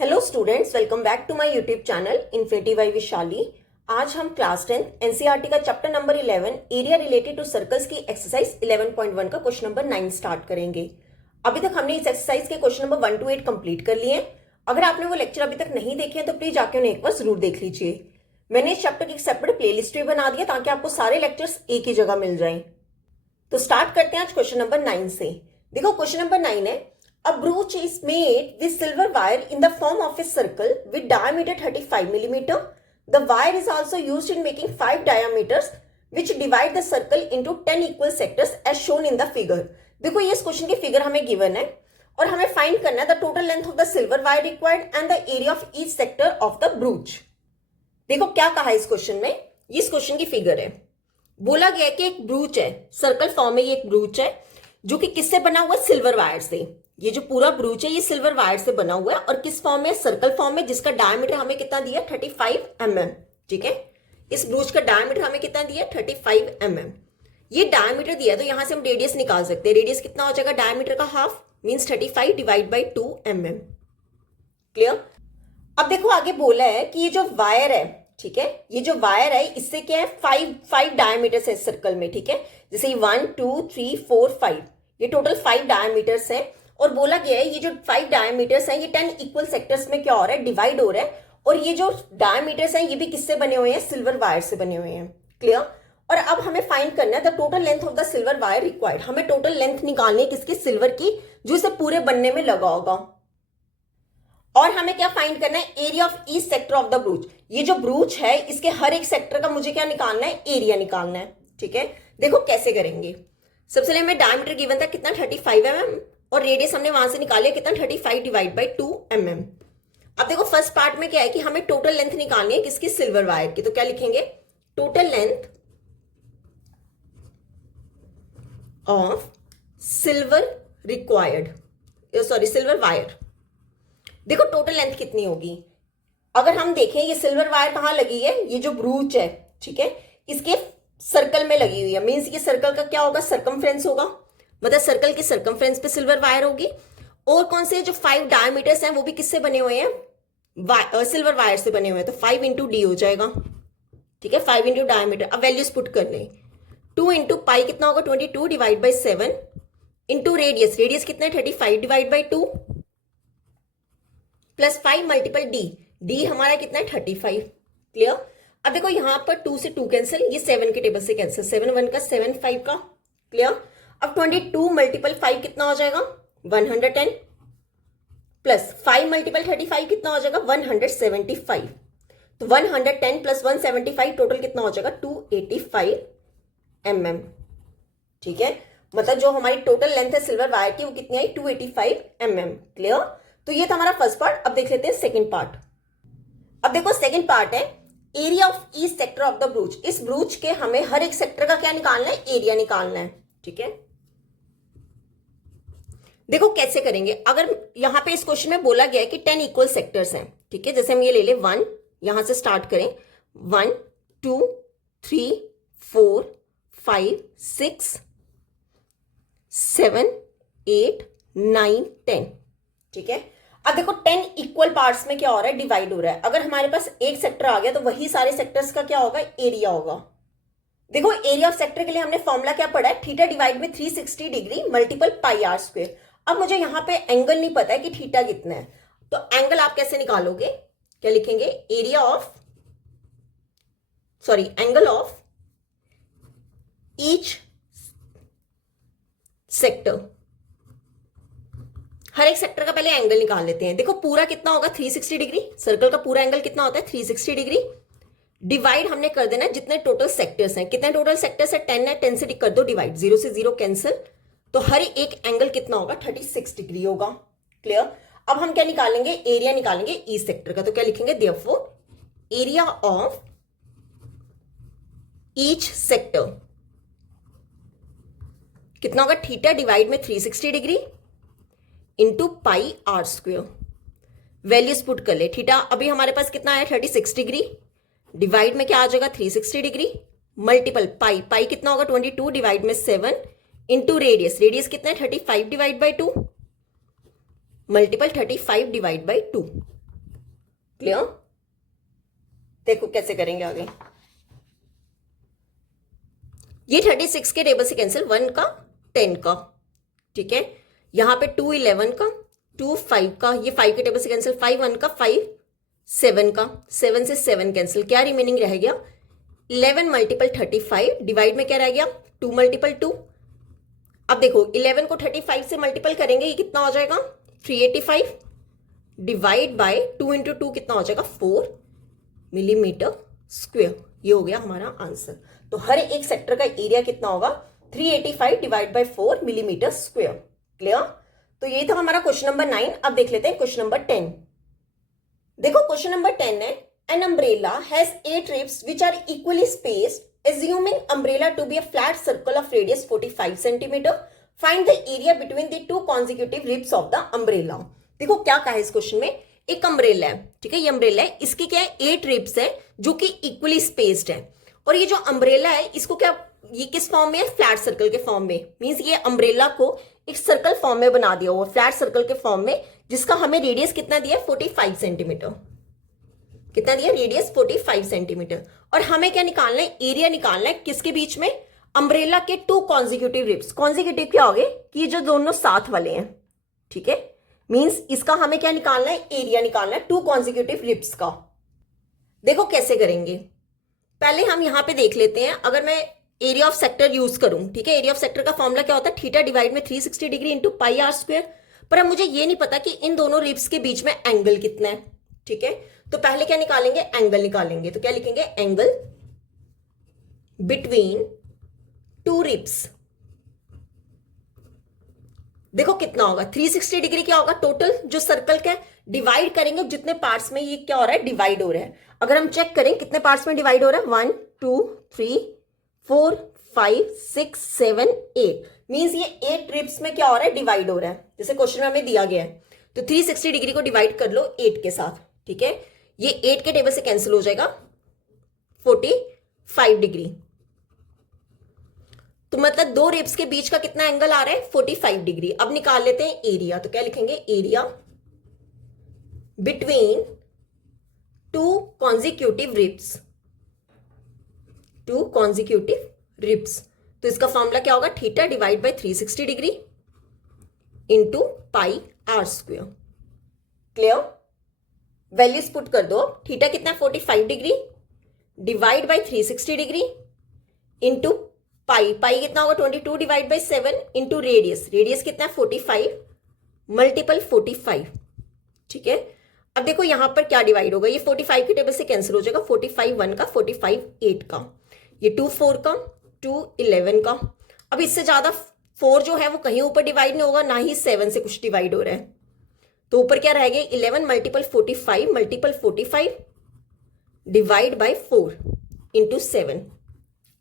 Hello students, welcome back to my YouTube channel Infinity by Vishali. आज हम class 10 NCERT का chapter number 11 area related to circles की exercise 11.1 का question number 9 start करेंगे। अभी तक हमने इस एक्सरसाइज के क्वेश्चन नंबर 1 to 8 कंप्लीट कर लिए हैं। अगर आपने वो लेक्चर अभी तक नहीं देखे हैं तो प्लीज जाके उन्हें एक बार जरूर देख लीजिए। मैंने इस चैप्टर की एक सेपरेट प्लेलिस्ट भी बना दिया ताकि आपको सारे लेक्चर्स एक ही जगह मिल जाएं। तो स्टार्ट करते हैं आज क्वेश्चन नंबर 9 से। देखो क्वेश्चन नंबर 9 है, a brooch is made with silver wire in the form of a circle with diameter 35 millimeter. The wire is also used in making 5 diameters which divide the circle into 10 equal sectors as shown in the figure. देखो ये इस question की figure हमें given है और हमें find करना है the total length of the silver wire required and the area of each sector of the ब्रूच। देखो क्या कहा है इस क्वेश्चन में, ये इस क्वेश्चन की फिगर है। बोला गया है कि एक ब्रूच है, सर्कल फॉर्म में ये एक ब्रूच है जो कि किससे बना हुआ है, सिल्वर वायर से। ये जो पूरा ब्रूच है ये सिल्वर वायर से बना हुआ है और किस फॉर्म में, सर्कल फॉर्म में, जिसका डायमीटर हमें कितना दिया, 35 mm। ठीक है, इस ब्रूच का डायमीटर हमें कितना दिया, 35 mm। ये डायमीटर दिया तो यहां से हम रेडियस निकाल सकते हैं। रेडियस कितना हो जाएगा, डायमीटर का half means 35 divide by 2 mm। Clear. अब देखो आगे बोला है कि ये जो वायर है, ठीक है, ये जो वायर है इससे क्या है, फाइव डायमीटर्स है सर्कल में। ठीक है, जैसे 1 2 3 4 5, ये टोटल 5 डायमीटर्स है और बोला गया है ये जो 5 डायमीटर्स हैं ये 10 इक्वल सेक्टर्स में क्या हो रहा है, डिवाइड हो रहा है। और ये जो डायमीटर्स हैं ये भी किससे बने हुए हैं, सिल्वर वायर से बने हुए हैं। क्लियर। और अब हमें फाइंड करना है the total length of the silver wire required. हमें टोटल लेंथ निकालनी है किसकी, सिल्वर की, जो इसे पूरे बनने में लगा होगा। और हमें क्या फाइंड करना है, area of each sector of the ब्रूच। ये जो ब्रूच है इसके हर एक सेक्टर का मुझे क्या निकालना है, एरिया निकालना है। ठीक है, देखो कैसे करेंगे। सबसे पहले हमें डायमीटर गिवन था कितना, 35 mm और रेडियस हमने वहां से निकाले कितना, 35 डिवाइड बाई 2 mm। अब देखो फर्स्ट पार्ट में क्या है कि हमें टोटल लेंथ निकालनी है किसकी, सिल्वर वायर की। तो क्या लिखेंगे, total length of silver required, sorry silver wire. देखो टोटल लेंथ कितनी होगी, अगर हम देखें ये सिल्वर वायर कहां लगी है, ये जो ब्रूच है, ठीक है, इसके सर्कल में लगी हुई है। मींस ये सर्कल का क्या होगा, सर्कमफ्रेंस होगा, मतलब सर्कल के सर्कमफ्रेंस पे सिल्वर वायर होगी। और कौन से जो 5 डायमीटर्स हैं वो भी किससे बने हुए हैं, सिल्वर वायर से बने हुए हैं। तो 5 इंटू डी हो जाएगा। ठीक है, 5 इंटू डायमीटर। अब वैल्यूज पुट कर लें, 2 इंटू पाई कितना होगा, 22 divide by 7 into radius, radius कितना है 35 divide by 2 plus 5 multiple D, D हमारा कितना है 35। क्लियर। अब देखो यहां पर 2 से 2 कैंसिल, ये 7 के टेबल से कैंसिल, 7 1 का 7 5 का। क्लियर। अब 22 मल्टीपल 5 कितना हो जाएगा, 110 प्लस 5 मल्टीपल 35 कितना हो जाएगा, 175। तो 110 प्लस 175 टोटल कितना हो जाएगा, 285 mm। ठीक है, मतलब जो हमारी टोटल लेंथ है सिल्वर वायर की वो कितनी आई, 285 mm। क्लियर। तो ये था हमारा फर्स्ट पार्ट। अब देख लेते हैं सेकंड पार्ट। अब देखो सेकंड पार्ट है area of each sector of the ब्रूच। इस ब्रूच के हमें हर एक सेक्टर का क्या निकालना है, एरिया निकालना है। ठीक है, देखो कैसे करेंगे। अगर यहां पे इस क्वेश्चन में बोला गया है कि 10 इक्वल सेक्टर्स हैं, ठीक है, जैसे हम ये ले ले 1, यहां से स्टार्ट करें, 1 2 3 4 5 6 7 8 9 10। ठीक है, अब देखो 10 इक्वल पार्ट्स में क्या हो रहा है, डिवाइड हो रहा है। अगर हमारे पास एक सेक्टर आ गया तो वही सारे सेक्टर्स का क्या होगा, एरिया होगा। देखो एरिया ऑफ सेक्टर के लिए हमने फॉर्मूला क्या पढ़ा है, थीटा डिवाइड में 360 degree multiple pi r square. अब मुझे यहां पे एंगल नहीं पता है कि थीटा कितना है, तो एंगल आप कैसे निकालोगे, क्या लिखेंगे, area of, sorry angle of each sector. हर एक सेक्टर का पहले एंगल निकाल लेते हैं। देखो पूरा कितना होगा, 360 डिग्री। सर्कल का पूरा एंगल कितना होता है, 360 डिग्री। डिवाइड हमने कर देना है जितने टोटल सेक्टर्स हैं। कितने टोटल सेक्टर्स है, 10 है, 10 से कर दो डिवाइड, 0 से 0 कैंसिल। तो हर एक एंगल कितना होगा, 36 डिग्री होगा। क्लियर। अब हम क्या निकालेंगे, एरिया निकालेंगे ईच सेक्टर का। तो क्या लिखेंगे, therefore area of each sector कितना होगा, थीटा डिवाइड में 360 degree into pi r square. Values put कर ले, थीटा अभी हमारे पास कितना है, 36 डिग्री, डिवाइड में क्या आ जाएगा 360 डिग्री, मल्टीपल पाई, पाई कितना होगा 22 डिवाइड में 7 इंटू रेडियस, रेडियस कितना है 35 divide by 2 multiple 35 divide by 2। Clear? देखो कैसे करेंगे आगे। ये 36 के टेबल से कैंसिल, 1 का 10 का, ठीक है। यहां पे 2 11 का, 2 5 का, ये 5 के टेबल से कैंसिल, 5 1 का, 5 7 का, 7 से 7 कैंसिल, क्या रिमेनिंग रह गया 11 मल्टीपल 35, डिवाइड में क्या रह गया 2 मल्टीपल 2। अब देखो 11 को 35 से मल्टीपल करेंगे, ये कितना हो जाएगा 385, डिवाइड बाय 2 इंटू 2 कितना हो जाएगा 4 मिलीमीटर स्क्वायर। ये हो गया हमारा आंसर। तो हर एक सेक्टर का एरिया कितना होगा 385 divide by 4 millimetre square. Clear? तो ये था हमारा क्वेश्चन नंबर 9। अब देख लेते हैं क्वेश्चन नंबर 10। देखो क्वेश्चन नंबर 10 है, an umbrella has 8 ribs which are equally spaced, assuming umbrella to be a flat circle of radius 45 centimeter, find the area between the two consecutive ribs of the umbrella। देखो क्या कहा है इस question में, एक umbrella है, ठीक है, ये अम्ब्रेला है, इसके क्या है 8 रिब्स है जो कि इक्वली स्पेस्ड है। और ये जो अम्ब्रेला है इसको क्या, ये किस फॉर्म में है, फ्लैट सर्कल के फॉर्म में। मींस ये अम्ब्रेला को एक सर्कल फॉर्म में बना दिया हुआ, फ्लैट सर्कल के फॉर्म में, जिसका हमें रेडियस कितना दिया 45 सेंटीमीटर। कितना दिया रेडियस 45 सेंटीमीटर। और हमें क्या निकालना है, एरिया निकालना है किसके बीच में, अम्ब्रेला के 2 कॉन्जिक्यूटिव रिब्स। कॉन्जिक्यूटिव क्या हो गए कि जो दोनों साथ वाले हैं, ठीक है, मींस इसका हमें क्या निकालना है, एरिया निकालना है 2 कॉन्जिक्यूटिव रिब्स का। देखो कैसे करेंगे, पहले हम यहां पे देख लेते हैं। अगर मैं एरिया ऑफ सेक्टर यूज करूं, ठीक है, एरिया ऑफ सेक्टर का फॉर्मूला क्या होता है, थीटा डिवाइड में 360 degree into pi r square. पर अब मुझे ये नहीं पता कि इन दोनों रिब्स के बीच में एंगल कितना है, ठीक है। तो पहले क्या निकालेंगे, एंगल निकालेंगे। तो क्या लिखेंगे, एंगल बिटवीन 2 रिब्स। देखो कितना होगा 360 डिग्री, क्या होगा टोटल जो सर्कल का, डिवाइड करेंगे जितने पार्ट्स में ये क्या हो रहा है, डिवाइड हो रहा है। अगर हम चेक करें कितने पार्ट्स में डिवाइड हो रहा है, 1 2 3 4 5 6 7 8, मींस ये 8 रिब्स में क्या हो रहा है, डिवाइड हो रहा है, जैसे क्वेश्चन में हमें दिया गया है। तो 360 डिग्री को डिवाइड कर लो 8 के साथ, ठीक है, ये 8 के टेबल से कैंसिल हो जाएगा 45 डिग्री। तो मतलब 2 रिब्स के बीच का कितना एंगल आ रहा है 45 डिग्री। अब निकाल लेते हैं एरिया। तो क्या लिखेंगे, area between 2 consecutive ribs, 2 consecutive ribs. तो इसका फॉर्मूला क्या होगा, theta divide by 360 degree into pi r square. Clear? Values put कर दो। थीटा कितना 45 degree divide by 360 degree into pi, pi कितना होगा 22 divide by 7 into radius, radius कितना 45 मल्टीपल 45, ठीक है। अब देखो यहां पर क्या डिवाइड होगा, ये 45 के टेबल से कैंसिल हो जाएगा, 45 1 का, 45 8 का, ये 2 4 का, 2 11 का। अब इससे ज्यादा 4 जो है वो कहीं ऊपर डिवाइड नहीं होगा, ना ही 7 से कुछ डिवाइड हो रहा है। तो ऊपर क्या रहेगा 11 मल्टीपल 45 डिवाइड बाय 4 इंटू 7,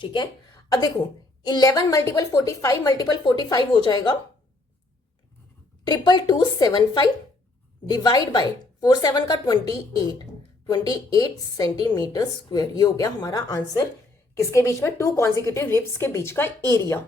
ठीक है। अब देखो 11 मल्टीपल 45 हो जाएगा 22275 डिवाइड बाय 4 7 का 28 सेंटीमीटर स्क्वायर। ये हो गया हमारा आंसर, किसके बीच में, 2 कॉन्जिक्यूटिव रिब्स के बीच का एरिया।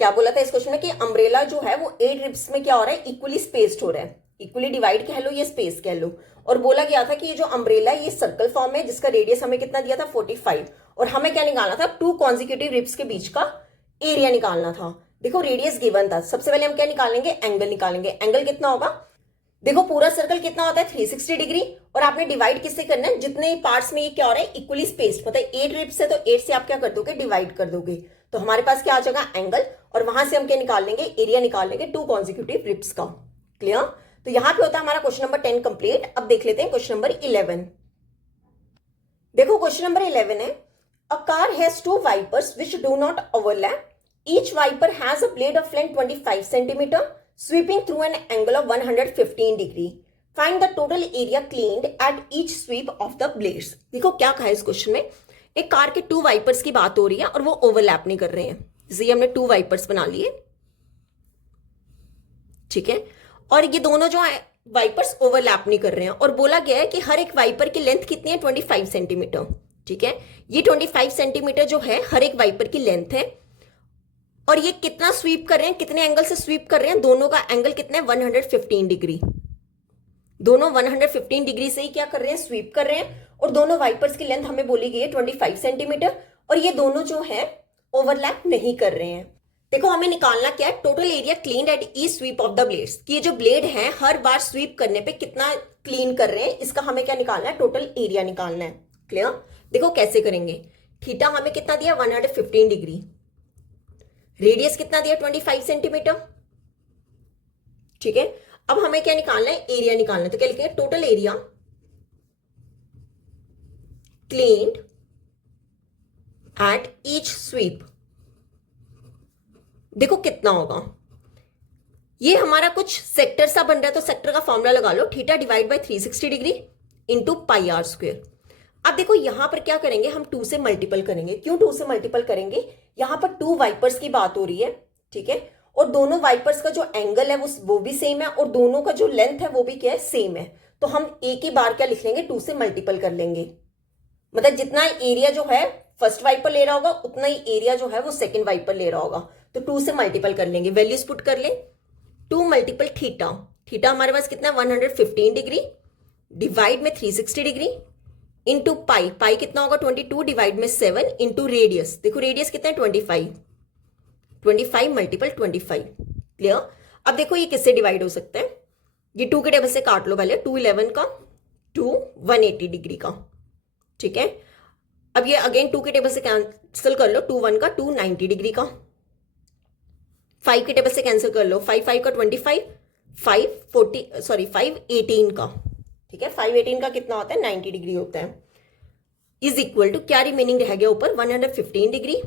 क्या बोला था इस क्वेश्चन में कि अम्ब्रेला जो है वो 8 रिब्स में क्या हो रहा है, इक्वली स्पेस्ड हो रहा है, इक्वली डिवाइड कह लो या स्पेस कह लो। और बोला गया था कि ये जो अम्ब्रेला ये सर्कल फॉर्म है जिसका रेडियस हमें कितना दिया था 45, और हमें क्या निकालना था 2 कॉन्जिक्यूटिव रिब्स के बीच का एरिया निकालना था। देखो रेडियस गिवन था, सबसे पहले हम क्या निकालेंगे, एंगल निकालेंगे। एंगल कितना होगा, देखो पूरा सर्कल कितना होता है 360 डिग्री, और आपने डिवाइड किससे करना है, जितने पार्ट्स में ये क्या हो रहा है इक्वली स्पेस्ड, मतलब 8 रिब्स है तो 8 से आप क्या कर दोगे, डिवाइड कर दोगे। तो हमारे पास क्या आ जाएगा एंगल, और वहां से हम क्या निकाल लेंगे, एरिया निकाल लेंगे 2 कॉन्जिक्यूटिव रिब्स का। क्लियर? तो यहां पे होता है हमारा क्वेश्चन नंबर 10 कंप्लीट। अब देख लेते हैं क्वेश्चन नंबर 11। देखो क्वेश्चन नंबर 11 है, a car has 2 wipers which do not overlap, each wiper has a blade of length 25 centimetre sweeping through an angle of 115 degree, find the total area cleaned at each sweep of the blades. देखो क्या कहा है इस question में, एक car के 2 wipers की बात हो रही है और वो ओवरलैप नहीं कर रहे हैं। जैसे हमने 2 वाइपर्स बना लिए, ठीक है, और ये दोनों जो है वाइपर्स ओवरलैप नहीं कर रहे हैं, और बोला गया है कि हर एक वाइपर की लेंथ कितनी है 25 सेंटीमीटर, ठीक है। ये 25 सेंटीमीटर जो है हर एक वाइपर की लेंथ है, और ये कितना स्वीप कर रहे हैं, कितने एंगल से स्वीप कर रहे हैं, दोनों का एंगल कितना है 115 डिग्री। दोनों 115 डिग्री से ही क्या कर रहे हैं, स्वीप कर रहे हैं, और दोनों वाइपर्स की लेंथ हमें बोली गई है 25 सेंटीमीटर, और ये दोनों जो है ओवरलैप नहीं कर रहे हैं। देखो हमें निकालना क्या है, total area clean at each sweep of the blades, कि ये जो ब्लेड है हर बार स्वीप करने पे कितना क्लीन कर रहे हैं, इसका हमें क्या निकालना है, टोटल एरिया निकालना है। क्लियर? देखो कैसे करेंगे, थीटा हमें कितना दिया 115 डिग्री, रेडियस कितना दिया 25 सेंटीमीटर, ठीक है। अब हमें क्या निकालना है, एरिया निकालना है, तो क्या लिखेंगे, total area cleaned at each sweep. देखो कितना होगा, ये हमारा कुछ सेक्टर सा बन रहा है, तो सेक्टर का फॉर्मूला लगा लो, theta divide by 360 degree into pi r square. अब देखो यहां पर क्या करेंगे, हम 2 से मल्टीपल करेंगे। क्यों 2 से मल्टीपल करेंगे, यहां पर 2 वाइपर्स की बात हो रही है, ठीक है, और दोनों वाइपर्स का जो एंगल है वो भी सेम है, और दोनों का जो लेंथ है वो भी क्या है, सेम है। तो हम एक ही बार क्या लिख लेंगे, 2 से मल्टीपल कर लेंगे, मतलब जितना एरिया जो है फर्स्ट वाइपर ले रहा होगा उतना ही एरिया जो है वो सेकंड वाइपर ले रहा होगा, तो 2 से मल्टीपल कर लेंगे। वैल्यूज पुट कर ले, 2 मल्टीपल थीटा, थीटा हमारे पास कितना है 115 डिग्री डिवाइड में 360 डिग्री इंटू पाई, पाई कितना होगा 22 डिवाइड में 7 इंटू रेडियस, देखो रेडियस कितना है 25 मल्टीपल 25। क्लियर? अब देखो ये किससे डिवाइड हो सकता है, ये 2 के टेबल से काट लो पहले, 2 11 का, 2 180 डिग्री का, ठीक है। अब ये अगेन 2 के टेबल से कैंसिल कर लो, 2 1 का, 2 90 डिग्री का, 5 के टेबल से कैंसिल कर लो, 5 5 का 25, 5 18 का, ठीक है, 5 18 का कितना होता है 90 डिग्री होता है, इज इक्वल टू क्या रिमेनिंग रह गया ऊपर 115 degree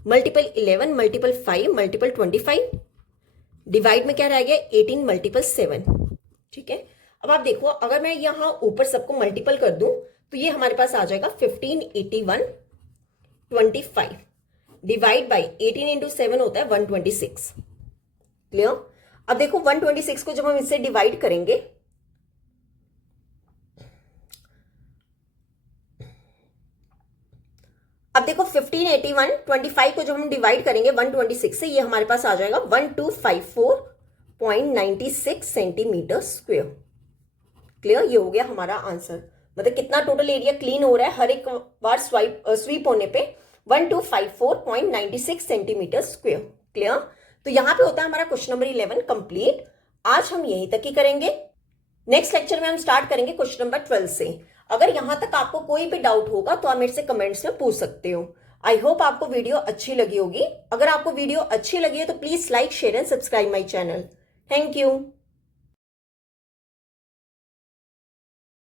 multiple 11 multiple 5 multiple 25 divide में क्या रह गया 18 मल्टीपल 7, ठीक है। अब आप देखो अगर मैं यहां ऊपर सबको मल्टीपल कर दूं तो ये हमारे पास आ जाएगा 1581.25 डिवाइड बाई 18 इंटू 7 होता है 126। क्लियर? अब देखो 126 को जब हम इससे डिवाइड करेंगे, अब देखो 1581.25 को जब हम डिवाइड करेंगे 126 से, ये हमारे पास आ जाएगा 1254.96 सेंटीमीटर स्क्वायर। क्लियर? ये हो गया हमारा आंसर, मतलब कितना टोटल एरिया क्लीन हो रहा है हर एक बार स्वीप होने पे 1254.96 सेंटीमीटर स्क्वायर। क्लियर? तो यहां पे होता है हमारा क्वेश्चन नंबर 11 कंप्लीट। आज हम यहीं तक ही करेंगे, नेक्स्ट लेक्चर में हम स्टार्ट करेंगे क्वेश्चन नंबर 12 से। अगर यहां तक आपको कोई भी डाउट होगा तो आप मेरे से कमेंट्स में पूछ सकते हो। आई होप आपको वीडियो अच्छी लगी होगी। अगर आपको वीडियो अच्छी लगी है तो please like share and subscribe my channel. Thank you.